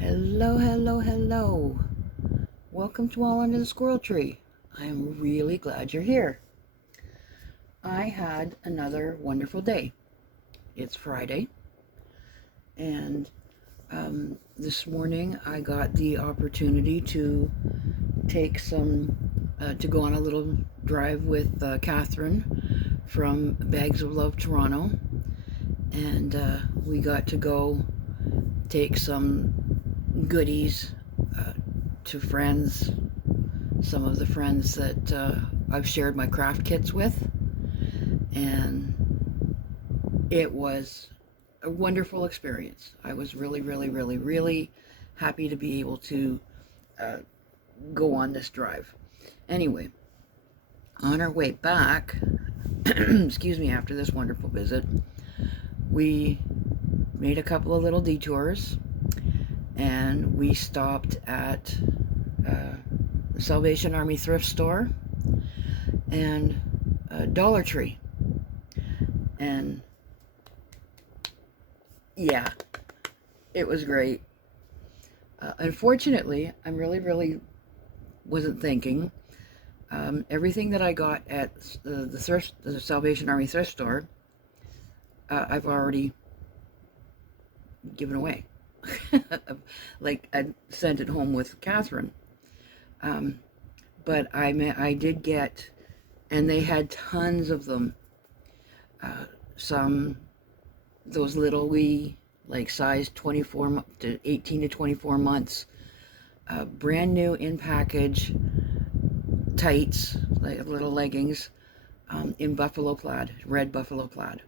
Hello, hello, hello. Welcome to All Under the Squirrel Tree. I am really glad you're here. I had another wonderful day. It's Friday, and this morning I got the opportunity to to go on a little drive with Catherine from Bags of Love Toronto, and we got to go take some goodies to friends, some of the friends that I've shared my craft kits with, and it was a wonderful experience. I was really, really, really, really happy to be able to uh, go on this drive. Anyway, on our way back, excuse me, after this wonderful visit, we made a couple of little detours and we stopped at the Salvation Army thrift store and Dollar Tree. And yeah, it was great. Unfortunately, I'm really wasn't thinking. Everything that I got at the Salvation Army thrift store, I've already given away. Like I sent it home with Catherine. But I did get, and they had tons of them. Some those little wee, like size 24 to 18 to 24 months, brand new in package tights, like little leggings, in buffalo plaid, red buffalo plaid.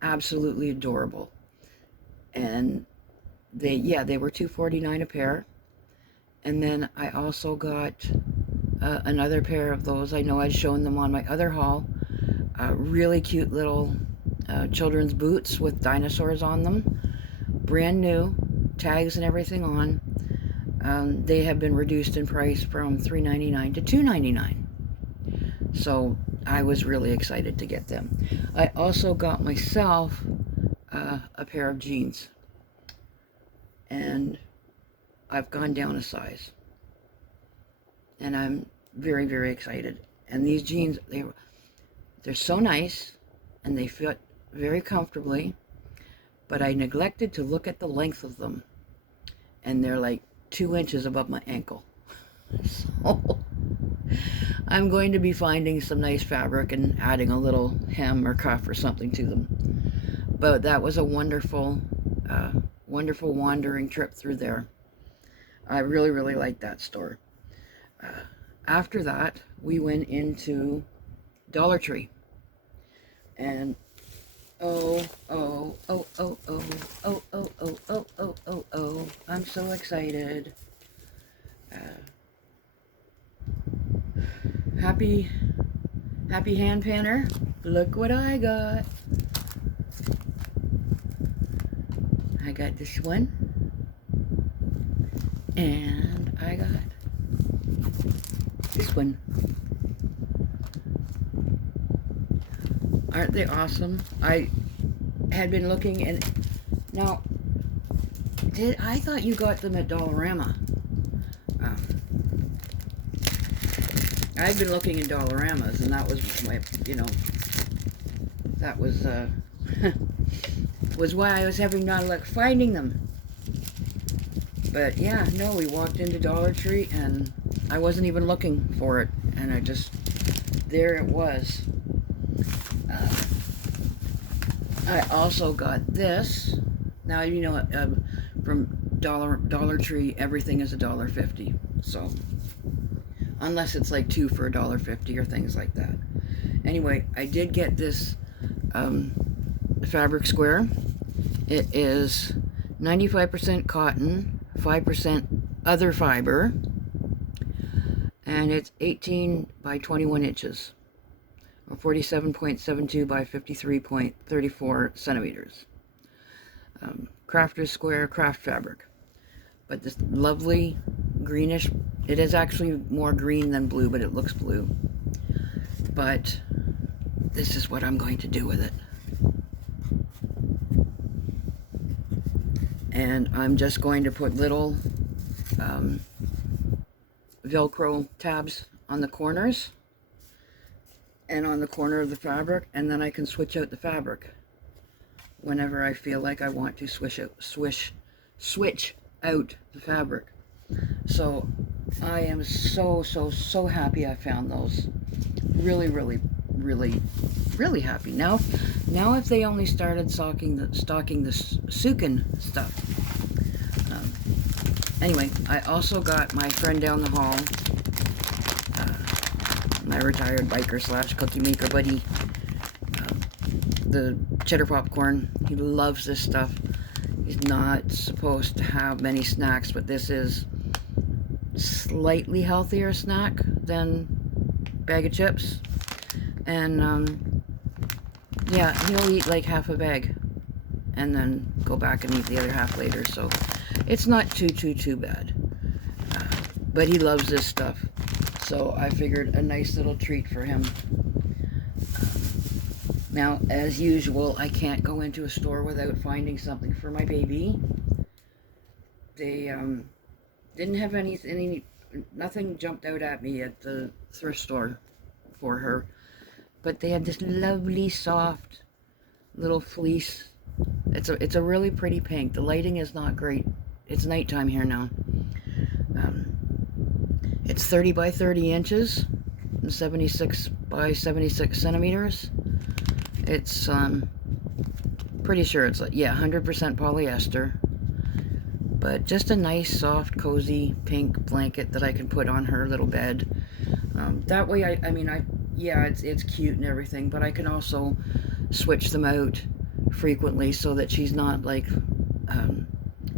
Absolutely adorable. And they were $2.49 a pair. And then I also got another pair of those. I know I'd shown them on my other haul. Really cute little children's boots with dinosaurs on them. Brand new, tags and everything on. They have been reduced in price from $3.99 to $2.99. So I was really excited to get them. I also got myself a pair of jeans. And I've gone down a size. And I'm very excited. And these jeans, they're so nice and they fit very comfortably, but I neglected to look at the length of them, and they're like 2 inches above my ankle. So I'm going to be finding some nice fabric and adding a little hem or cuff or something to them. But that was a wonderful wandering trip through there. I really liked that store. After that, we went into Dollar Tree. And oh, I'm so excited. Happy hand panner. Look what I got. I got this one. And I got this one. Aren't they awesome? I had been looking, and now, I thought you got them at Dollarama. I've been looking in Dollaramas, and that was my, that was, was why I was having not luck finding them. But yeah, no, we walked into Dollar Tree, and I wasn't even looking for it, and there it was. I also got this. Now, from Dollar Tree, everything is $1.50. So, unless it's like 2 for $1.50 or things like that. Anyway, I did get this fabric square. It is 95% cotton, 5% other fiber, and it's 18 by 21 inches. 47.72 by 53.34 centimeters. Crafter's square craft fabric. But this lovely greenish, it is actually more green than blue, but it looks blue. But this is what I'm going to do with it. And I'm just going to put little Velcro tabs on the corners and on the corner of the fabric, and then I can switch out the fabric whenever I feel like I want to switch out the fabric. So I am so happy I found those. Really happy. Now if they only started stocking the Sukin stuff. Anyway, I also got my friend down the hall, my retired biker / cookie maker buddy, the cheddar popcorn. He loves this stuff. He's not supposed to have many snacks, but this is slightly healthier snack than bag of chips. And yeah, he'll eat like half a bag and then go back and eat the other half later. So it's not too bad. But he loves this stuff. So I figured a nice little treat for him. Now, as usual, I can't go into a store without finding something for my baby. They didn't have nothing jumped out at me at the thrift store for her. But they had this lovely, soft little fleece. It's a really pretty pink. The lighting is not great. It's nighttime here now. It's 30 by 30 inches, and 76 by 76 centimeters. It's pretty sure it's like, yeah, 100% polyester. But just a nice, soft, cozy pink blanket that I can put on her little bed. That way, yeah, it's cute and everything, but I can also switch them out frequently so that she's not like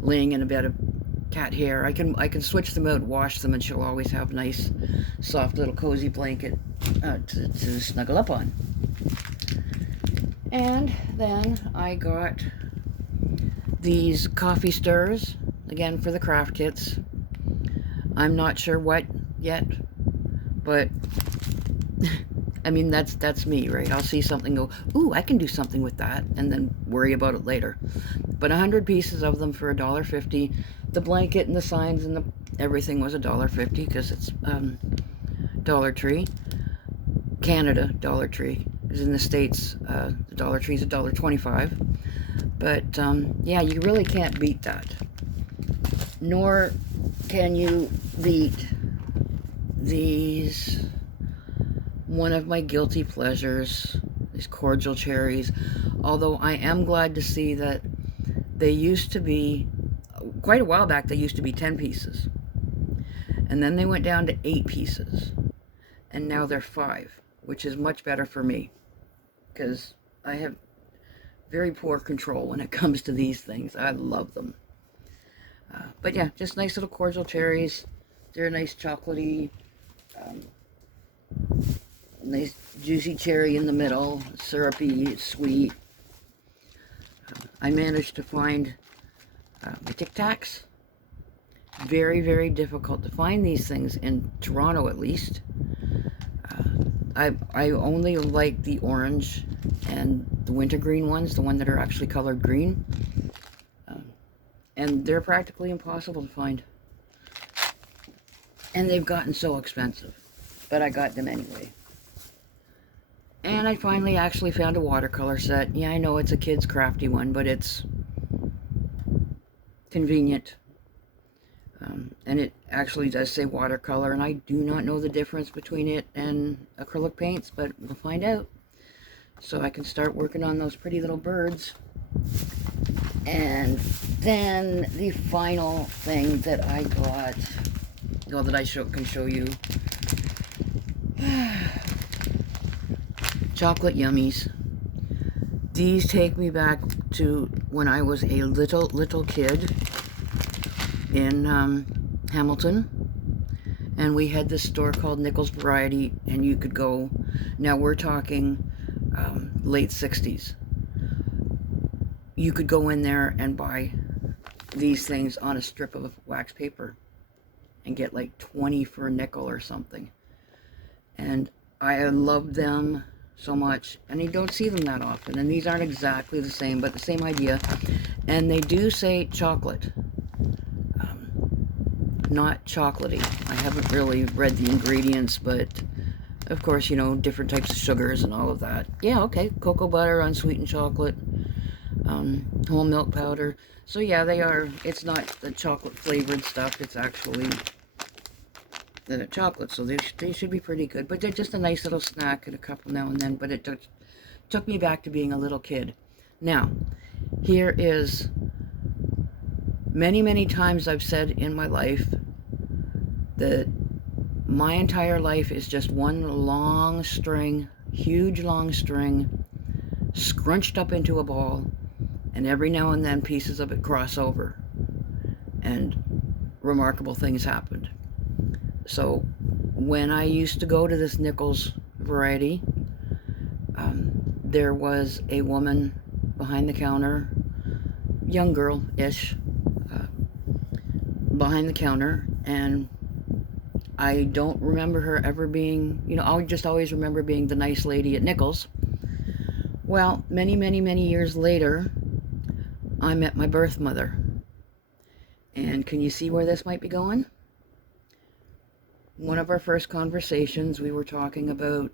laying in a bed of cat hair. I can switch them out, wash them, and she'll always have nice, soft little cozy blanket to snuggle up on. And then I got these coffee stirrers, again for the craft kits. I'm not sure what yet, but I mean, that's me, right? I'll see something, go, ooh, I can do something with that, and then worry about it later. But 100 pieces of them for $1.50. The blanket and the signs and everything was $1.50 because it's Dollar Tree, Canada Dollar Tree. Because in the States, the Dollar Tree is $1.25. But yeah, you really can't beat that. Nor can you beat these. One of my guilty pleasures, these cordial cherries. Although I am glad to see that they used to be, quite a while back, they used to be 10 pieces. And then they went down to 8 pieces. And now they're 5, which is much better for me. Because I have very poor control when it comes to these things. I love them. But yeah, just nice little cordial cherries. They're nice chocolatey, nice juicy cherry in the middle, syrupy, sweet. I managed to find the Tic Tacs. Very difficult to find these things in Toronto, at least. I only like the orange and the wintergreen ones, the one that are actually colored green. And they're practically impossible to find. And they've gotten so expensive. But I got them anyway. And I finally actually found a watercolor set. Yeah, I know it's a kid's crafty one, but it's convenient. And it actually does say watercolor, and I do not know the difference between it and acrylic paints, but we'll find out. So I can start working on those pretty little birds. And then the final thing that I got, well, that I can show you. Chocolate yummies. These take me back to when I was a little kid in Hamilton, and we had this store called Nichols Variety, and you could go, now we're talking late 60s, you could go in there and buy these things on a strip of wax paper and get like 20 for a nickel or something. And I loved them so much, and you don't see them that often. And these aren't exactly the same, but the same idea. And they do say chocolate, not chocolatey. I haven't really read the ingredients, but of course, you know, different types of sugars and all of that. Yeah, okay, cocoa butter, unsweetened chocolate, whole milk powder. So yeah, they are, it's not the chocolate flavored stuff, it's actually the chocolate, so they should be pretty good. But they're just a nice little snack and a couple now and then, but it took me back to being a little kid. Now, here is many, many times I've said in my life that my entire life is just one long string, huge long string, scrunched up into a ball, and every now and then pieces of it cross over, and remarkable things happened. So when I used to go to this Nichols variety, there was a woman behind the counter, young girl-ish, behind the counter, and I don't remember her ever being, you know, I just always remember being the nice lady at Nichols. Well, many, many, many years later, I met my birth mother. And can you see where this might be going? One of our first conversations, we were talking about,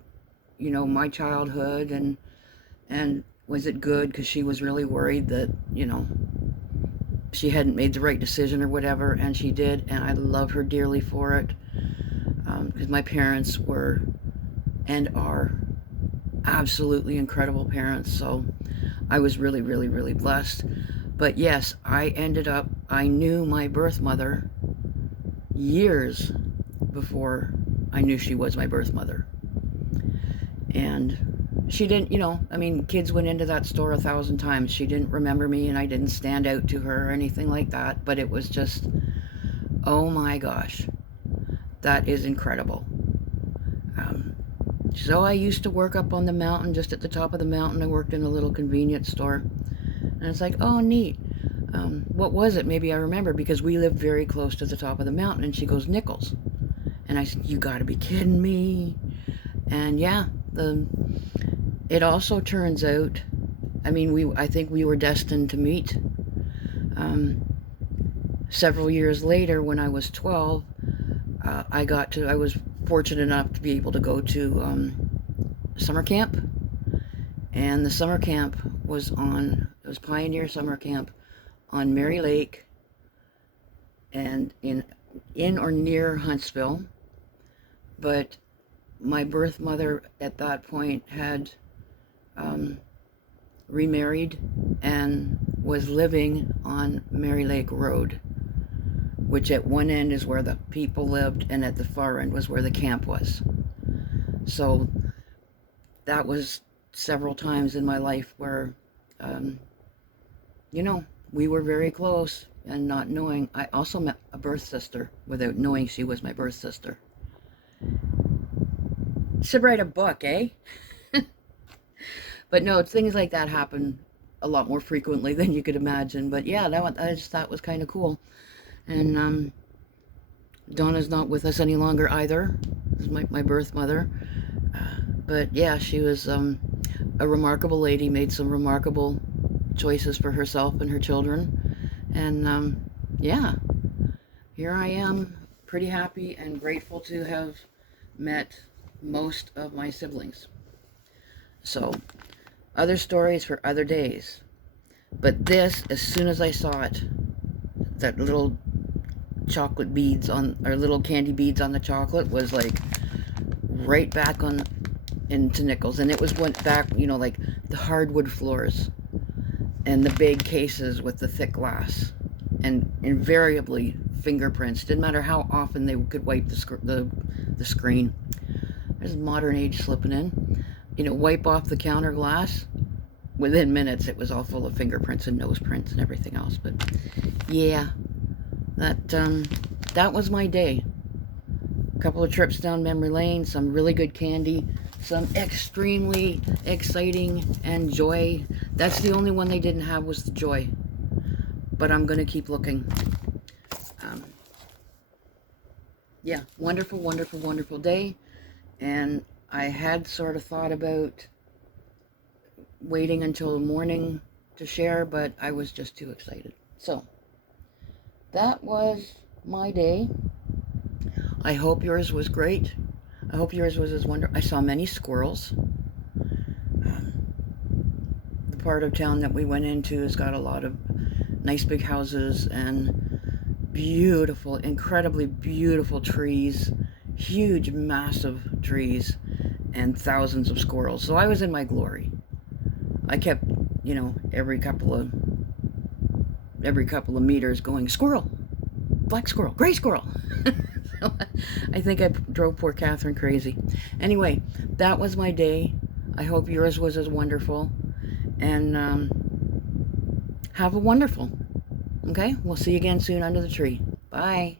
you know, my childhood and was it good, because she was really worried that, you know, she hadn't made the right decision or whatever, and she did, and I love her dearly for it, because my parents were and are absolutely incredible parents, so I was really, really, really blessed. But yes, I knew my birth mother years before I knew she was my birth mother. And she didn't, you know, I mean, kids went into that store 1,000 times. She didn't remember me, and I didn't stand out to her or anything like that, but it was just, oh my gosh, that is incredible. So I used to work up on the mountain, just at the top of the mountain. I worked in a little convenience store, and it's like, oh, neat. What was it? Maybe I remember, because we lived very close to the top of the mountain. And she goes, Nichols. And I said, you gotta be kidding me. And yeah, it also turns out, I mean, I think we were destined to meet. Several years later, when I was 12, I was fortunate enough to be able to go to summer camp. And the summer camp was it was Pioneer Summer Camp on Mary Lake, and in or near Huntsville. But my birth mother at that point had remarried and was living on Mary Lake Road, which at one end is where the people lived, and at the far end was where the camp was. So that was several times in my life where, you know, we were very close, and not knowing. I also met a birth sister without knowing she was my birth sister. Should write a book, eh? But no, things like that happen a lot more frequently than you could imagine. But yeah, I just thought was kind of cool. And Donna's not with us any longer either. This is my birth mother. But yeah, she was a remarkable lady, made some remarkable choices for herself and her children. And yeah, here I am, pretty happy and grateful to have met most of my siblings. So, other stories for other days. But this, as soon as I saw it, that little chocolate beads or little candy beads on the chocolate, was like right back into Nichols. And it went back, you know, like the hardwood floors and the big cases with the thick glass, and invariably fingerprints. Didn't matter how often they could wipe the screen. There's modern age slipping in. You know, wipe off the counter glass. Within minutes, it was all full of fingerprints and nose prints and everything else. But yeah, that was my day. A couple of trips down memory lane, some really good candy, some extremely exciting, and joy. That's the only one they didn't have, was the joy. But I'm gonna keep looking. Yeah, wonderful, wonderful, wonderful day. And I had sort of thought about waiting until the morning to share, but I was just too excited. So that was my day. I hope yours was great. I hope yours was as wonderful. I saw many squirrels. The part of town that we went into has got a lot of nice big houses and beautiful, incredibly beautiful trees, huge, massive trees, and thousands of squirrels. So I was in my glory. I kept, every couple of meters going, squirrel, black squirrel, gray squirrel. So I think I drove poor Catherine crazy. Anyway, that was my day. I hope yours was as wonderful. And have a wonderful. Okay? We'll see you again soon under the tree. Bye.